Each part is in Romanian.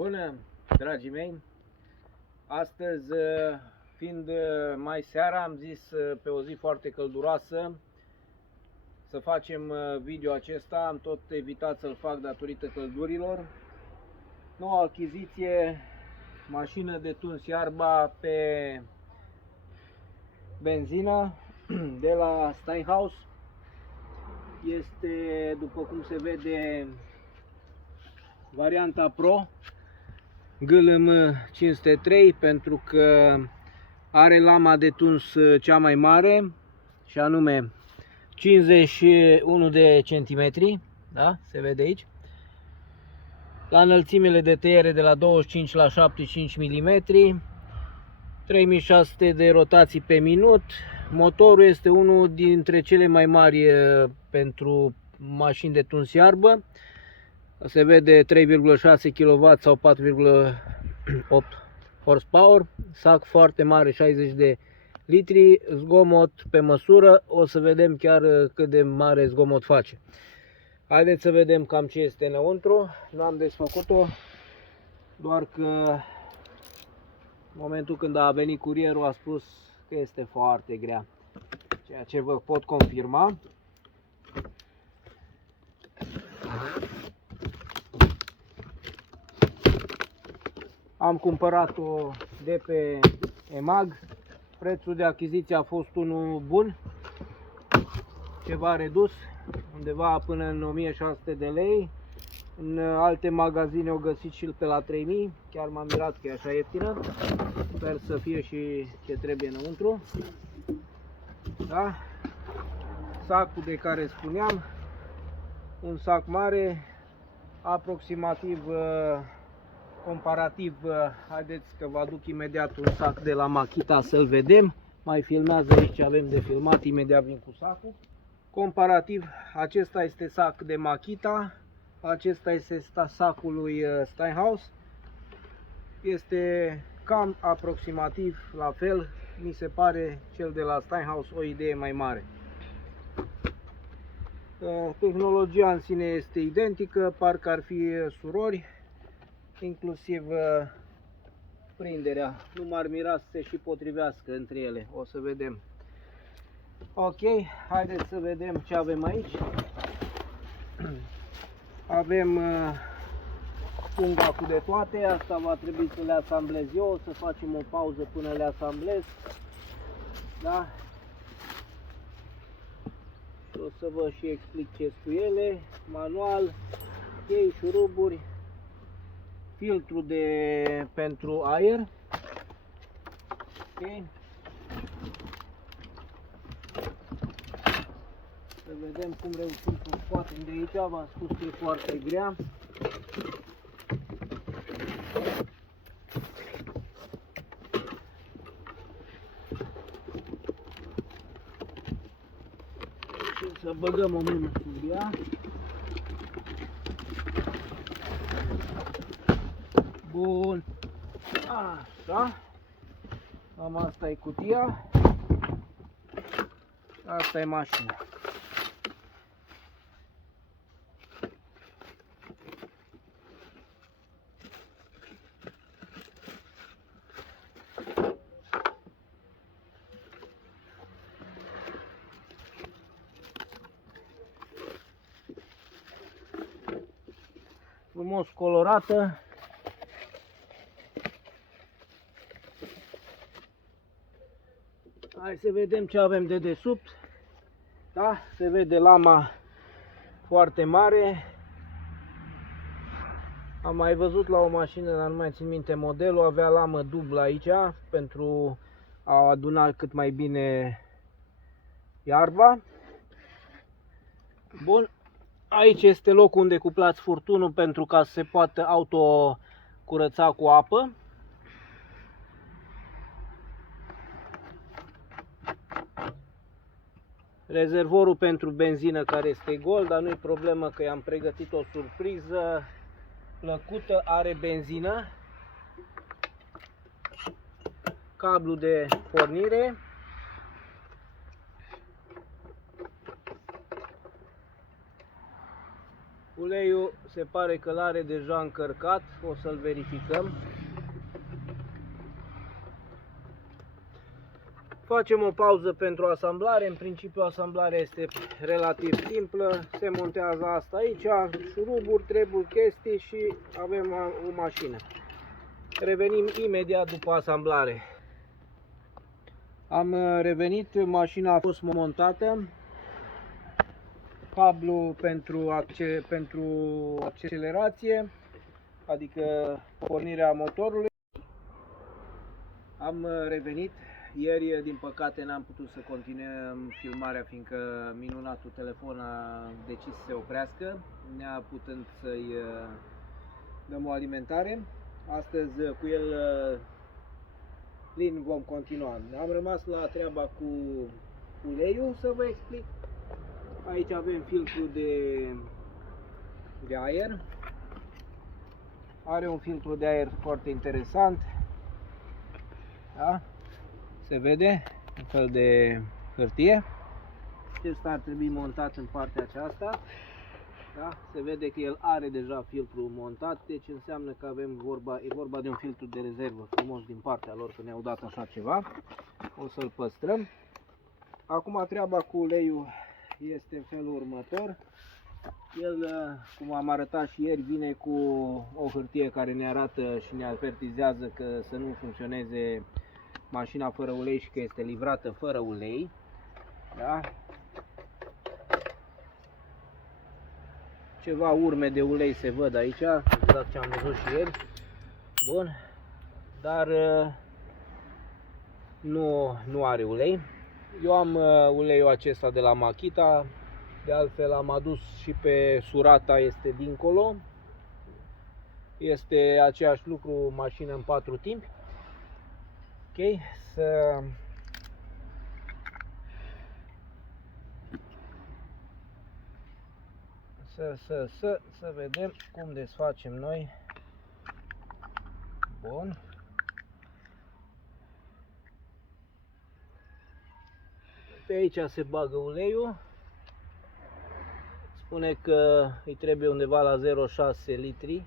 Bună, dragii mei! Astăzi, fiind mai seara, am zis pe o zi foarte călduroasă să facem video acesta. Am tot evitat să-l fac datorită căldurilor. Noua achiziție, mașină de tuns iarba pe benzină de la Steinhaus. Este, după cum se vede, varianta Pro GLM 503, pentru că are lama de tuns cea mai mare, și anume 51 de centimetri, da? Se vede aici. La înălțimile de tăiere de la 25 la 75 mm, 3600 de rotații pe minut. Motorul este unul dintre cele mai mari pentru mașini de tuns iarbă. Se vede 3,6 kW sau 4,8 horsepower, sac foarte mare, 60 de litri, zgomot pe măsură. O să vedem chiar cât de mare zgomot face. Haideți să vedem cam ce este înăuntru. Nu am desfăcut-o, doar că în momentul când a venit curierul a spus că este foarte grea, ceea ce vă pot confirma. Am cumpărat-o de pe EMAG. Prețul de achiziție a fost unul bun, ceva redus, undeva până în 1600 de lei. În alte magazine o găsit și pe la 3000. Chiar m-am mirat că e așa ieftină. Sper să fie și ce trebuie înăuntru. Da? Sacul de care spuneam, un sac mare, aproximativ, comparativ, haideți că vă aduc imediat un sac de la Makita să-l vedem. Mai filmează aici ce avem de filmat, imediat vin cu sacul. Comparativ, acesta este sac de Makita, acesta este sacul lui Steinhaus. Este cam aproximativ la fel, mi se pare cel de la Steinhaus o idee mai mare. Tehnologia în sine este identică, parcă ar fi surori, inclusiv prinderea. Nu m-ar mira să se și potrivească între ele, o să vedem. Ok, haideți să vedem ce avem aici. Avem punga cu de toate, asta va trebui să le asamblez eu, o să facem o pauză până le asamblez. Da? O să vă și explic ce cu ele. Manual, chei, șuruburi, filtru pentru aer. Okay. Să vedem cum reușim să o scoatem de aici. V-am spus că e foarte grea. Și să băgăm o mână sub ea. Bun. Așa. Cam asta e cutia. Asta e mașina. Frumos colorată. Hai să vedem ce avem de desubt. Da, se vede lama foarte mare. Am mai văzut la o mașină, dar nu mai țin minte modelul, avea lamă dublă aici pentru a aduna cât mai bine iarba. Bun. Aici este locul unde cuplați furtunul pentru ca să se poată autocurăța cu apă. Rezervorul pentru benzină care este gol, dar nu-i problemă că i-am pregătit o surpriză plăcută, are benzină. Cablu de pornire. Uleiul se pare că l-are deja încărcat, o să-l verificăm. Facem o pauză pentru asamblare. În principiu asamblarea este relativ simplă. Se montează asta aici, șuruburi, treburi, chestii și avem o mașină. Revenim imediat după asamblare. Am revenit, mașina a fost montată. Cablu pentru accelerație, adică pornirea motorului. Am revenit. Ieri, din păcate, n-am putut să continuăm filmarea, fiindcă minunatul telefon a decis să se oprească, neaputând să-i dăm o alimentare. Astăzi, cu el plin, vom continua. Am rămas la treaba cu uleiul, să vă explic. Aici avem filtru de aer. Are un filtru de aer foarte interesant. Da? Se vede un fel de hârtie. Acesta ar trebui montat în partea aceasta. Da? Se vede că el are deja filtru montat, deci înseamnă că e vorba de un filtru de rezervă frumos din partea lor, că ne-au dat așa ceva. O să-l păstrăm. Acum treaba cu uleiul este în felul următor. El, cum am arătat și ieri, vine cu o hârtie care ne arată și ne avertizează că să nu funcționeze mașina fără ulei și că este livrată fără ulei. Da? Ceva urme de ulei se văd aici, exact ce am văzut și ieri. Bun. Dar nu are ulei. Eu am uleiul acesta de la Makita. De altfel am adus și pe Surata, este dincolo. Este aceeași lucru, mașină în 4 timpi. Ok, să vedem cum desfacem noi. Bun. Pe aici se bagă uleiul. Spune că îi trebuie undeva la 0,6 litri.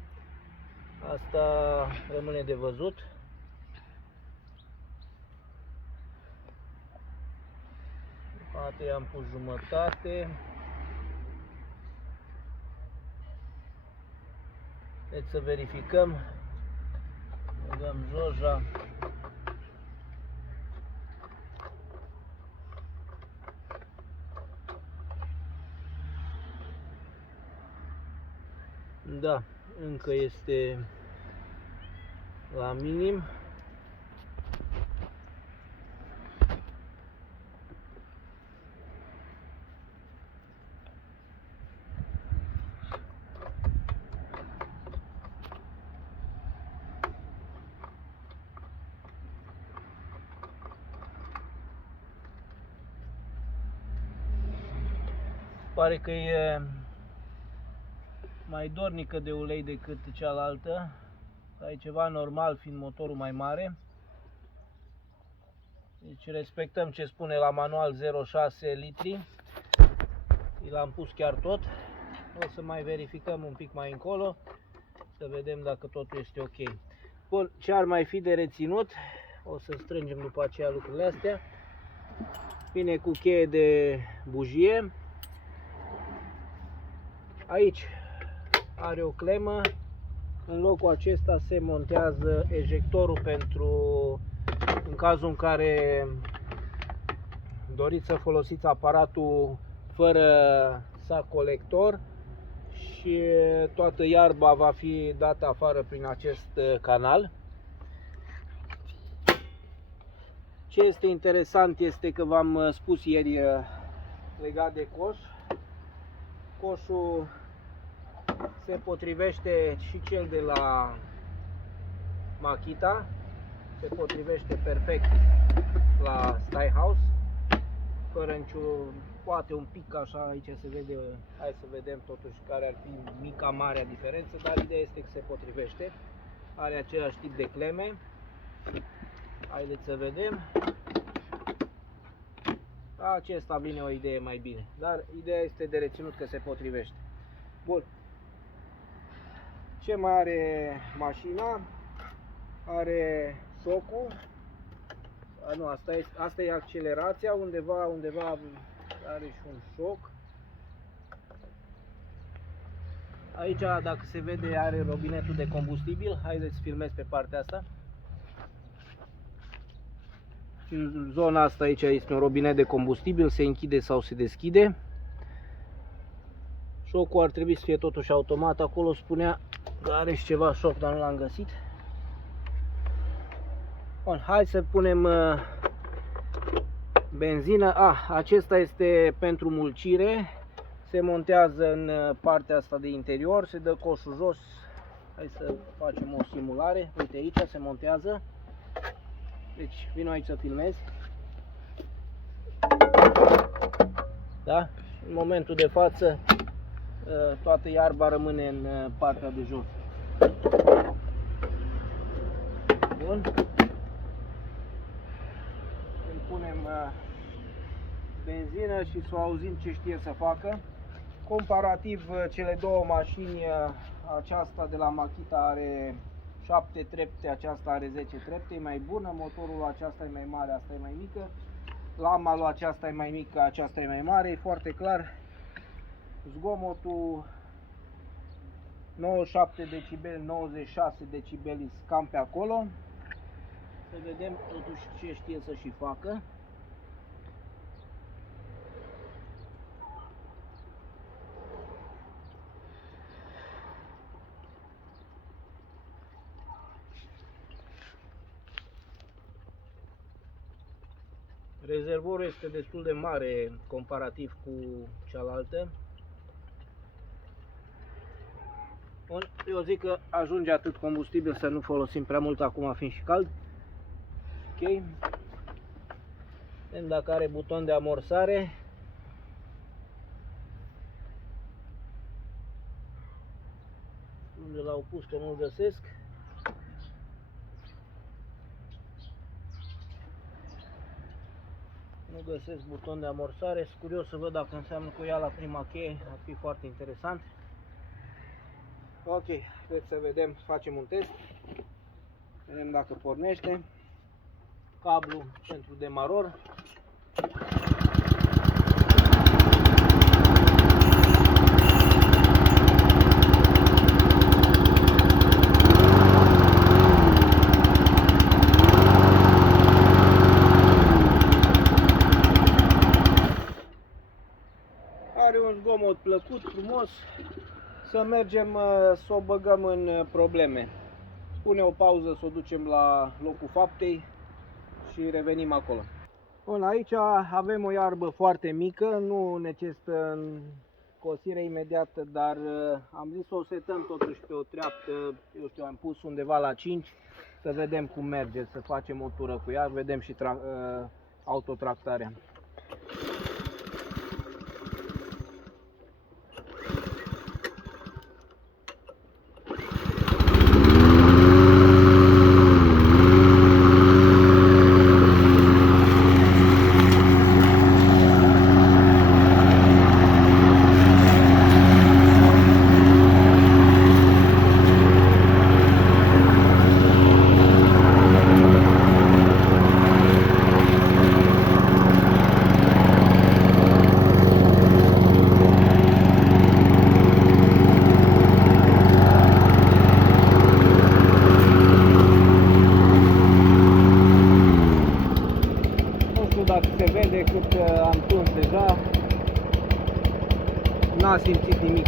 Asta rămâne de văzut. Poate i-am pus jumătate. Deci să verificăm. Băgăm joja. Da, încă este la minim. Pare că e mai dornică de ulei decât cealaltă. E ceva normal, fiind motorul mai mare. Deci respectăm ce spune la manual, 0,6 litri. L-am pus chiar tot. O să mai verificăm un pic mai încolo, să vedem dacă totul este ok. Bun, ce ar mai fi de reținut? O să strângem după aceea lucrurile astea. Vine cu cheie de bujie. Aici are o clemă. În locul acesta se montează ejectorul pentru, în cazul în care doriți să folosiți aparatul fără sac colector și toată iarba va fi dată afară prin acest canal. Ce este interesant este că v-am spus ieri legat de coș. Coșul se potrivește și cel de la Makita, se potrivește perfect la Styhouse, fără niciun, poate un pic așa, aici se vede, hai să vedem totuși care ar fi mica, marea diferență, dar ideea este că se potrivește, are același tip de cleme. Haideți să vedem. Acesta vine o idee mai bine, dar ideea este de reținut că se potrivește. Bun. Ce mai are mașina? Are șocul. Nu, asta e accelerația, undeva are și un șoc. Aici, dacă se vede, are robinetul de combustibil. Haideți să filmez pe partea asta. În zona asta aici este un robinet de combustibil, se închide sau se deschide. Șocul ar trebui să fie totuși automat. Acolo spunea că are și ceva șoc, dar nu l-am găsit. Bun, hai să punem benzină. Acesta este pentru mulcire. Se montează în partea asta de interior, se dă coșul jos. Hai să facem o simulare. Uite, aici se montează. Deci vin aici să filmez. Da? În momentul de față toată iarba rămâne în partea de jos. Bun. Îl punem benzină și să auzim ce știe să facă. Comparativ, cele două mașini, aceasta de la Makita are 7 trepte, aceasta are 10 trepte, e mai bună, motorul aceasta e mai mare, asta e mai mică, lama lui aceasta e mai mică, aceasta e mai mare, e foarte clar. Zgomotul 97 decibeli, 96 decibeli, cam pe acolo. Să vedem totuși ce știe să și facă. Rezervorul este destul de mare comparativ cu cealaltă. Bun, eu zic că ajunge atât combustibil să nu folosim prea mult acum fiind și cald. Ok. Vedem dacă are buton de amorsare. Unde l-au pus că nu-l găsesc. Nu găsesc buton de amorsare. Sunt curios să văd dacă înseamnă că o ia la prima cheie. Ar fi foarte interesant. Ok, trebuie să vedem, facem un test. Vedem dacă pornește. Cablu pentru demaror. Are un zgomot plăcut, frumos. Să mergem să o băgăm în probleme. Pune o pauză să o ducem la locul faptei și revenim acolo. Bun, aici avem o iarbă foarte mică, nu necesită cosire imediată, dar am zis să o setăm totuși pe o treaptă, eu știu, am pus undeva la 5, să vedem cum merge, să facem o tură cu ea, vedem și autotractarea. Se vede cât am tuns deja, n-a simțit nimic.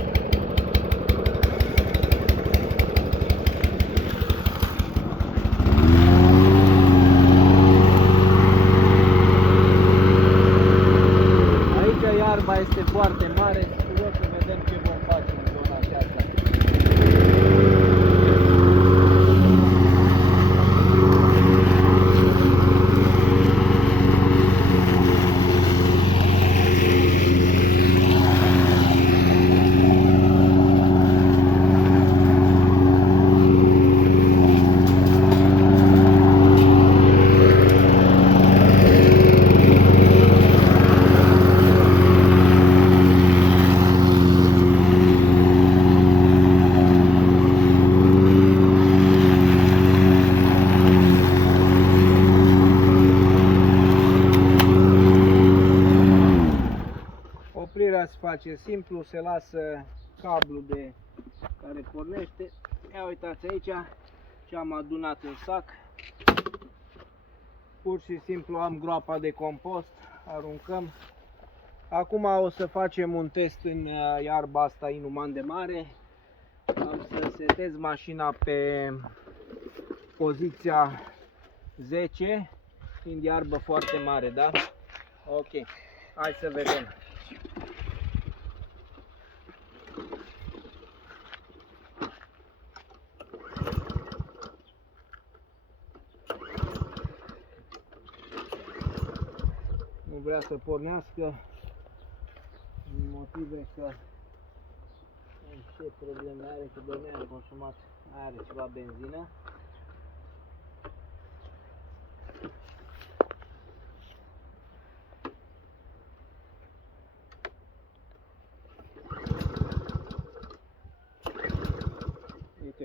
Aici iarba este foarte mare, curios să vedem ce vom face în zona aceasta. se lasă cablul de care pornește. Ia uitați aici ce am adunat în sac. Pur și simplu am groapa de compost, aruncăm. Acum o să facem un test în iarba asta inuman de mare. Am să setez mașina pe poziția 10, fiind iarbă foarte mare, da? Ok, hai să vedem. Nu vrea să pornească din motive că ce probleme are, că dormea am consumat, are ceva benzină.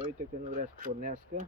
Uite că nu vrea să pornească.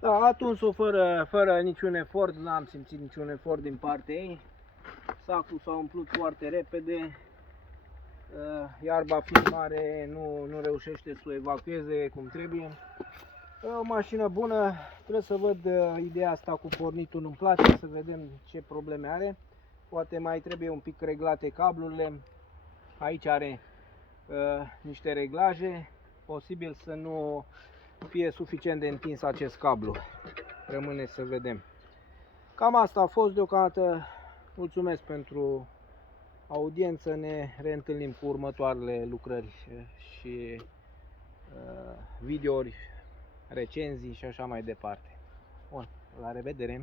Da, a atuns-o fără niciun efort, n-am simțit niciun efort din partea ei. Sacul s-a umplut foarte repede. Iarba fiind mare nu reușește să o evacueze cum trebuie. E o mașină bună, trebuie să văd ideea asta cu pornitul, nu-mi place, să vedem ce probleme are. Poate mai trebuie un pic reglate cablurile. Aici are niște reglaje, posibil să nu fie suficient de întins acest cablu. Rămâne să vedem. Cam asta a fost deocamdată. Mulțumesc pentru audiență. Ne reîntâlnim cu următoarele lucrări și videouri, recenzii și așa mai departe. Bun, la revedere!